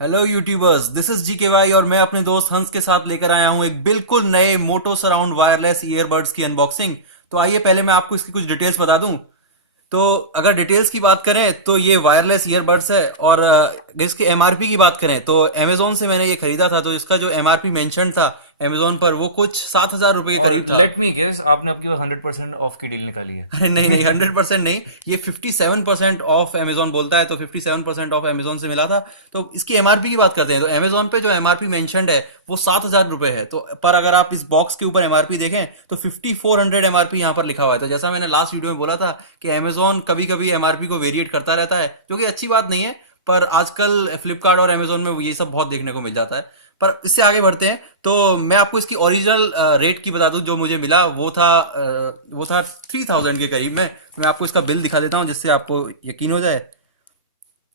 Hello YouTubers, this is जी के Y और मैं अपने दोस्त हंस के साथ लेकर आया हूँ एक बिल्कुल नए मोटो सराउंड वायरलेस ईयरबड्स की अनबॉक्सिंग। तो आइए पहले मैं आपको इसकी कुछ डिटेल्स बता दूं। तो अगर डिटेल्स की बात करें तो ये वायरलेस ईयरबड्स है और इसके एमआरपी की बात करें तो अमेजोन से मैंने ये खरीदा था। तो इसका जो एमआरपी मेंशन था अमेजोन पर वो कुछ 7,000 रुपए के और करीब था। लेट मी गेस, आपने आपकी 100% ऑफ की डील निकाली है। अरे नहीं नहीं, 100% नहीं, ये 57% ऑफ अमेजोन बोलता है, तो 57% ऑफ अमेजोन से मिला था। तो इसकी एमआरपी की बात करते हैं तो अमेजोन पे जो एमआरपी मेंशनड है वो 7,000 रुपए है। तो पर अगर आप इस बॉक्स के ऊपर एमआरपी देखें तो 5400 एमआरपी यहाँ पर लिखा हुआ है। तो जैसा मैंने लास्ट वीडियो में बोला था कि अमेजोन कभी कभी एमआरपी को वेरिएट करता रहता है, जो कि अच्छी बात नहीं है। पर आजकल फ्लिपकार्ट और अमेजोन में ये सब बहुत देखने को मिल जाता है। पर इससे आगे बढ़ते हैं तो मैं आपको इसकी ओरिजिनल रेट की बता दूं। जो मुझे मिला वो था 3,000 के करीब में। मैं आपको इसका बिल दिखा देता हूं जिससे आपको यकीन हो जाए।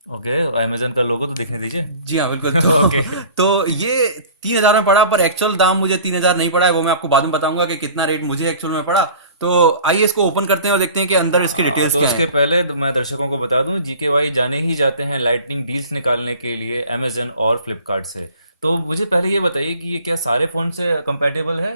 ओके, अमेजन का लोगो तो दिखने दीजिए। जी हाँ बिल्कुल। तो ओके। तो ये 3,000 में पड़ा, पर एक्चुअल दाम मुझे 3,000 नहीं पड़ा है। वो मैं आपको बाद में बताऊंगा कि कितना रेट मुझे एक्चुअल में पड़ा। तो आइए इसको ओपन करते हैं और देखते हैं कि अंदर इसकी डिटेल्स तो क्या उसके हैं। पहले तो मैं दर्शकों को बता दूं, जीके वाई जाने ही जाते हैं लाइटनिंग डील्स निकालने के लिए अमेजन और फ्लिपकार्ट से। तो मुझे पहले ये बताइए कि ये क्या सारे फोन से कंपैटिबल है?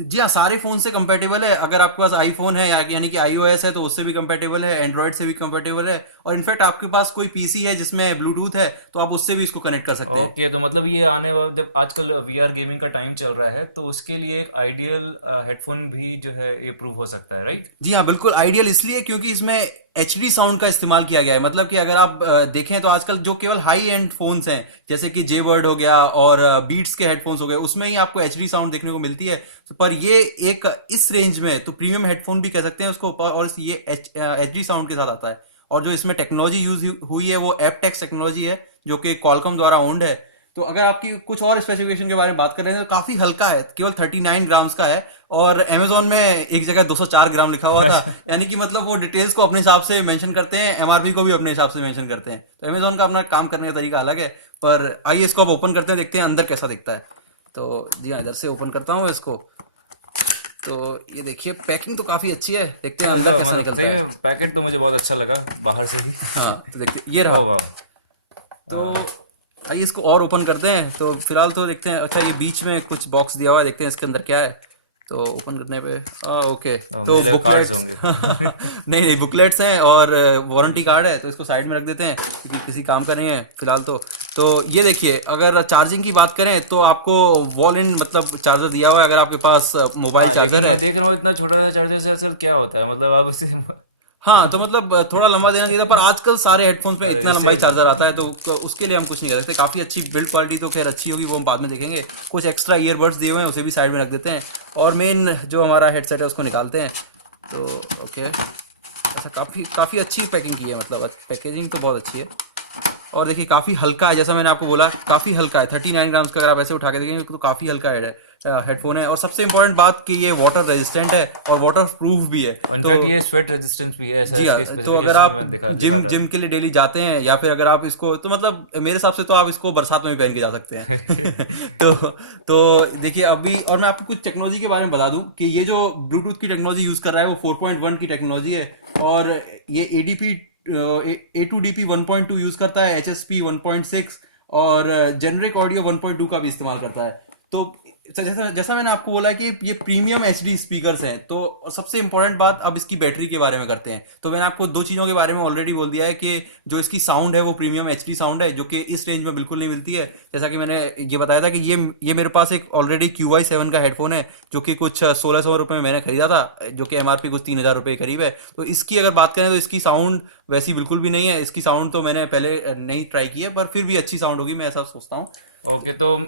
जी हाँ, सारे फोन से कंपेटेबल है। अगर आपके पास आईफोन है यानी कि आईओएस है तो उससे भी कंपेटेबल है, एंड्रॉयड से भी कंपेटेबल है, और इनफैक्ट आपके पास कोई पीसी है जिसमें ब्लूटूथ है तो आप उससे भी इसको कनेक्ट कर सकते हैं। ओके, तो मतलब ये आने वाले, जब आजकल वीआर गेमिंग का टाइम चल रहा है तो उसके लिए एक आइडियल हेडफोन भी जो है ये प्रूव हो सकता है, राइट? जी हाँ बिल्कुल, आइडियल इसलिए क्योंकि इसमें एचडी साउंड का इस्तेमाल किया गया है। मतलब कि अगर आप देखें तो आजकल जो केवल हाई एंड फोन्स हैं जैसे कि जेबर्ड हो गया और बीट्स के हेडफोन्स हो गए उसमें ही आपको एचडी साउंड देखने को मिलती है। तो पर ये एक इस रेंज में तो प्रीमियम हेडफोन भी कह सकते हैं उसको, और ये एचडी साउंड के साथ आता है। और जो इसमें टेक्नोलॉजी यूज हुई है वो एपटेक्स टेक्नोलॉजी है, जो कि कॉलकॉम द्वारा ओन्ड है। तो अगर आपकी कुछ और स्पेसिफिकेशन के बारे में बात कर रहे हैं तो काफी हल्का है, केवल 39 ग्राम्स का है। और अमेजोन में एक जगह 204 ग्राम लिखा हुआ था। यानी कि मतलब वो डिटेल्स को अपने हिसाब से मेंशन करते हैं, एमआरपी को भी अपने हिसाब से मेंशन करते हैं। तो अमेजोन का अपना काम करने का तरीका अलग है। पर आइए इसको अब ओपन करते हैं, देखते हैं अंदर कैसा दिखता है। तो जी हाँ, इधर से ओपन करता हूँ इसको। तो ये देखिए, पैकिंग तो काफी अच्छी है, देखते हैं अंदर कैसा मतलब निकलता सही है। है, पैकेट तो मुझे बहुत अच्छा लगा बाहर से ही। हाँ तो देखते ये रहा। ओह वाह। तो आइए इसको और ओपन करते हैं। तो फिलहाल तो देखते हैं। अच्छा, ये बीच में कुछ बॉक्स दिया हुआ है, देखते हैं इसके अंदर क्या है। तो ओपन करने पे ओके। तो मुझे लगा कार्ड्स बुकलेट्स होंगे। नहीं नहीं, बुकलेट्स हैं और वारंटी कार्ड है, तो इसको साइड में रख देते हैं क्योंकि किसी काम का नहीं है फिलहाल। तो ये देखिए, अगर चार्जिंग की बात करें तो आपको वॉल इन मतलब चार्जर दिया हुआ है अगर आपके पास मोबाइल हाँ, लेकिन चार्जर है। मैं देख रहा हूँ इतना छोटा सा चार्जर से सर क्या होता है, मतलब आप उसे हाँ तो मतलब थोड़ा लंबा देना चाहिए था, पर आजकल सारे हेडफोन्स में इतना लंबाई इससे चार्जर आता है तो उसके लिए हम कुछ नहीं कर सकते। काफ़ी अच्छी बिल्ड क्वालिटी तो खैर अच्छी होगी, वो हम बाद में देखेंगे। कुछ एक्स्ट्रा ईयरबड्स दिए हुए हैं, उसे भी साइड में रख देते हैं। और मेन जो हमारा हेडसेट है उसको निकालते हैं। तो ओके, ऐसा काफ़ी काफ़ी अच्छी पैकिंग की है, मतलब पैकेजिंग तो बहुत अच्छी है। और देखिए काफ़ी हल्का है, जैसा मैंने आपको बोला काफ़ी हल्का है। 39 ग्राम्स का अगर आप ऐसे उठा के देखेंगे तो काफ़ी हल्का हेडफोन है। और सबसे इंपॉर्टेंट बात कि ये वाटर रेजिस्टेंट है और वाटर प्रूफ भी है। तो इनफैक्ट ये स्वेट रेजिस्टेंस भी है, ऐसा जी इसके हाँ, तो अगर स्पेसिफिकेशन आप में दिखा जिम था। जिम के लिए डेली जाते हैं या फिर अगर आप इसको, तो मतलब मेरे हिसाब से तो आप इसको बरसात में भी पहन के जा सकते हैं। तो देखिए अभी, और मैं आपको कुछ टेक्नोलॉजी के बारे में बता दूं कि ये जो ब्लूटूथ की टेक्नोलॉजी यूज कर रहा है वो 4.1 की टेक्नोलॉजी है। और ये एडीपी A2DP 1.2 यूज करता है, HSP 1.6, और जेनरिक ऑडियो 1.2 का भी इस्तेमाल करता है। तो जैसा जैसा मैंने आपको बोला कि ये प्रीमियम एचडी स्पीकर्स हैं। तो सबसे इंपॉर्टेंट बात अब इसकी बैटरी के बारे में करते हैं। तो मैंने आपको दो चीज़ों के बारे में ऑलरेडी बोल दिया है कि जो इसकी साउंड है वो प्रीमियम एचडी साउंड है, जो कि इस रेंज में बिल्कुल नहीं मिलती है। जैसा कि मैंने ये बताया था कि ये मेरे पास एक ऑलरेडी QI7 का हेडफोन है, जो कि कुछ 1,600 रुपये में मैंने खरीदा था, जो कि एमआरपी कुछ 3,000 रुपये के करीब है। तो इसकी अगर बात करें तो इसकी साउंड वैसी बिल्कुल भी नहीं है। इसकी साउंड तो मैंने पहले नहीं ट्राई की है, पर फिर भी अच्छी साउंड होगी, मैं ऐसा सोचता हूँ। ओके, तो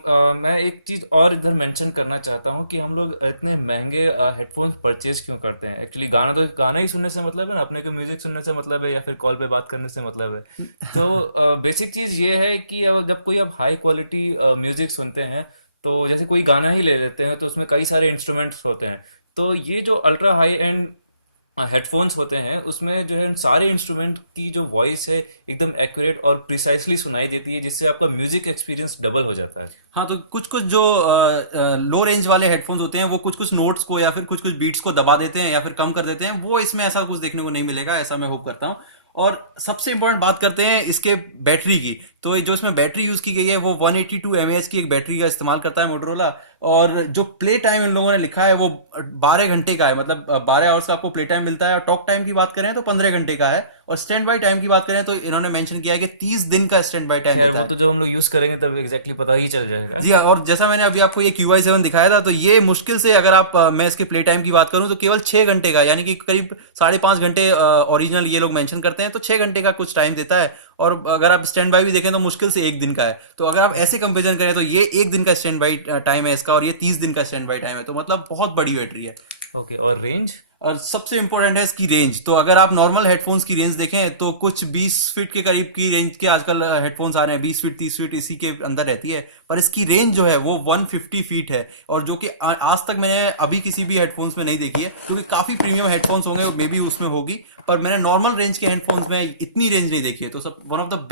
मैं एक चीज और इधर मेंशन करना चाहता हूँ कि हम लोग इतने महंगे हेडफोन्स परचेज क्यों करते हैं। एक्चुअली गाना ही सुनने से मतलब है ना, अपने को म्यूजिक सुनने से मतलब है या फिर कॉल पे बात करने से मतलब है। तो बेसिक चीज ये है कि जब कोई आप हाई क्वालिटी म्यूजिक सुनते हैं, तो जैसे कोई गाना ही ले लेते हैं तो उसमें कई सारे इंस्ट्रूमेंट्स होते हैं। तो ये जो अल्ट्रा हाई एंड हेडफोन्स होते हैं उसमें जो है सारे इंस्ट्रूमेंट की जो वॉइस है एकदम एक्यूरेट और प्रिसाइसली सुनाई देती है, जिससे आपका म्यूजिक एक्सपीरियंस डबल हो जाता है। हाँ तो कुछ कुछ जो लो रेंज वाले हेडफोन्स होते हैं वो कुछ कुछ नोट्स को या फिर कुछ कुछ बीट्स को दबा देते हैं या फिर कम कर देते हैं। वो इसमें ऐसा कुछ देखने को नहीं मिलेगा, ऐसा मैं होप करता हूँ। और सबसे इंपॉर्टेंट बात करते हैं इसके बैटरी की, तो ये जो इसमें बैटरी यूज की गई है वो 182 mAh की एक बैटरी का इस्तेमाल करता है मोटरोला। और जो प्ले टाइम इन लोगों ने लिखा है वो 12 घंटे का है, मतलब 12 आवर्स का आपको प्ले टाइम मिलता है। और टॉक टाइम की बात करें तो 15 घंटे का है। और स्टैंड बाई टाइम की बात करें तो इन्होंने मेंशन किया है कि 30 दिन का स्टैंड बाई टाइम यार देता वो है। तो जब हम लोग यूज करेंगे तब एग्जैक्टली पता ही चल जाएगा। जी हाँ, और जैसा मैंने अभी आपको ये QI7 दिखाया था, तो ये मुश्किल से अगर आप मैं इसके प्ले टाइम की बात करूं तो केवल 6 घंटे का, यानी कि करीब 5.5 घंटे ओरिजिनल ये लोग मेंशन करते हैं, तो 6 घंटे का कुछ टाइम देता है। और अगर आप स्टैंड बाई भी देखें तो मुश्किल से 1 दिन का है। तो अगर आप ऐसे कंपेरिजन करें तो ये 1 दिन का स्टैंड बाई टाइम है इसका, और ये 30 दिन का स्टैंड बाई टाइम है, तो मतलब बहुत बड़ी बैटरी है। ओके, और रेंज? और सबसे इंपॉर्टेंट है इसकी रेंज। तो अगर आप नॉर्मल हेडफोन्स की रेंज देखें तो कुछ 20 फीट के करीब की रेंज के आजकल हेडफोन्स आ रहे हैं, 20 फीट 30 फीट इसी के अंदर रहती है। पर इसकी रेंज जो है वो 150 फीट है, और जो कि आज तक मैंने अभी किसी भी हेडफोन्स में नहीं देखी है। क्योंकि काफी प्रीमियम हेडफोन्स होंगे मे बी उसमें होगी, पर मैंने नॉर्मल रेंज के हेडफोन्स में इतनी रेंज नहीं देखी है। तो सब one of the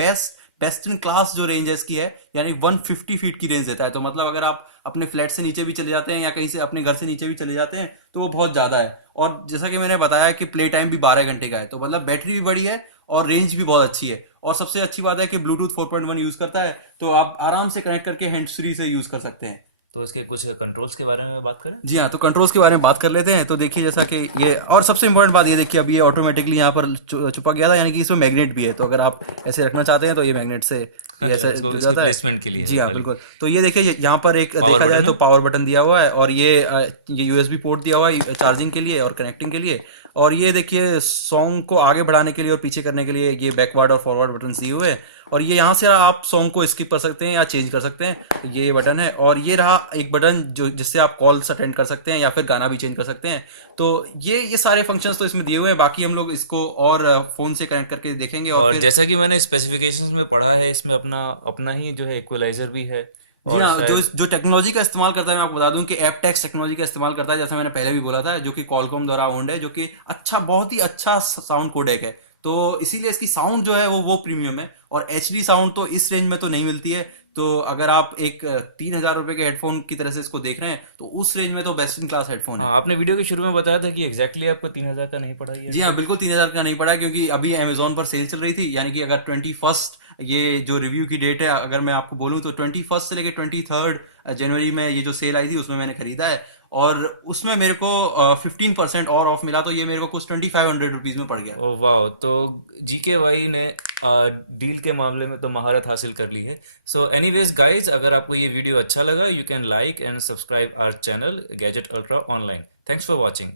best in class जो रेंज है इसकी है, यानी 150 फीट की रेंज देता है। तो मतलब अगर आप अपने फ्लैट से नीचे भी चले जाते हैं या कहीं से अपने घर से नीचे भी चले जाते हैं तो वो बहुत ज़्यादा है। और जैसा कि मैंने बताया कि प्ले टाइम भी 12 घंटे का है, तो मतलब बैटरी भी बड़ी है और रेंज भी बहुत अच्छी है। और सबसे अच्छी बात है कि ब्लूटूथ 4.1 यूज़ करता है, तो आप आराम से कनेक्ट करके हैंड्स फ्री से यूज़ कर सकते हैं। तो इसके कुछ कंट्रोल्स के बारे में बात करें? जी हाँ, तो कंट्रोल्स के बारे में बात कर लेते हैं। तो देखिए जैसा कि ये, और सबसे इंपॉर्टेंट बात ये देखिए, अभी ये ऑटोमेटिकली यहाँ पर छुपा गया था, यानी कि इसमें मैग्नेट भी है। तो अगर आप ऐसे रखना चाहते हैं तो ये मैग्नेट से ये अच्छा, ऐसे इसको जुड़ इसकी जाता है। प्लेसमेंट के लिए जी है हाँ खाली? बिल्कुल। तो ये देखिए यहाँ पर एक पावर देखा जाए बटन तो है? पावर बटन दिया हुआ है, और ये USB पोर्ट दिया हुआ है चार्जिंग के लिए और कनेक्टिंग के लिए। और ये देखिए सॉन्ग को आगे बढ़ाने के लिए और पीछे करने के लिए ये बैकवर्ड और फॉरवर्ड बटन दिए हुए हैं। और ये यहाँ से आप सॉन्ग को स्किप कर सकते हैं या चेंज कर सकते हैं, तो ये बटन है। और ये रहा एक बटन जो जिससे आप कॉल्स अटेंड कर सकते हैं या फिर गाना भी चेंज कर सकते हैं। तो ये सारे फंक्शंस तो इसमें दिए हुए हैं, बाकी हम लोग इसको और फ़ोन से कनेक्ट करके देखेंगे और और फिर। जैसा कि मैंने स्पेसिफिकेशंस में पढ़ा है, इसमें अपना अपना ही जो है इक्वलाइजर भी है। जी और हाँ, जो शायद जो टेक्नोलॉजी का इस्तेमाल करता है, मैं आपको बता दूं कि एपटेक्स टेक्नोलॉजी का इस्तेमाल करता है, जैसा मैंने पहले भी बोला था, जो कि कॉलकॉम द्वारा ओन्ड है, जो कि अच्छा, बहुत ही अच्छा साउंड कोडेक है। तो इसीलिए इसकी साउंड जो है वो प्रीमियम है। और HD साउंड तो इस रेंज में तो नहीं मिलती है। तो अगर आप एक 3,000 रुपये के हेडफोन की तरह से इसको देख रहे हैं तो उस रेंज में तो बेस्ट इन क्लास हेडफोन है। हाँ, आपने वीडियो के शुरू में बताया था कि एग्जैक्टली आपको 3,000 का नहीं पड़ा ये जी हाँ हेडफोन। बिल्कुल, 3,000 का नहीं पड़ा, क्योंकि अभी अमेजोन पर सेल चल रही थी। यानी कि अगर 21st, ये जो रिव्यू की डेट है अगर मैं आपको बोलूँ तो 21st से लेकर 23rd जनवरी में ये जो सेल आई थी उसमें मैंने खरीदा है। और उसमें मेरे को 15% और ऑफ मिला, तो ये मेरे को कुछ 2,500 रुपीज़ में पड़ गया। ओ वाह, तो GK ने डील के मामले में तो महारत हासिल कर ली है। सो एनीवेज गाइज, अगर आपको ये वीडियो अच्छा लगा, you can like and subscribe our channel gadget ultra online. Thanks for watching.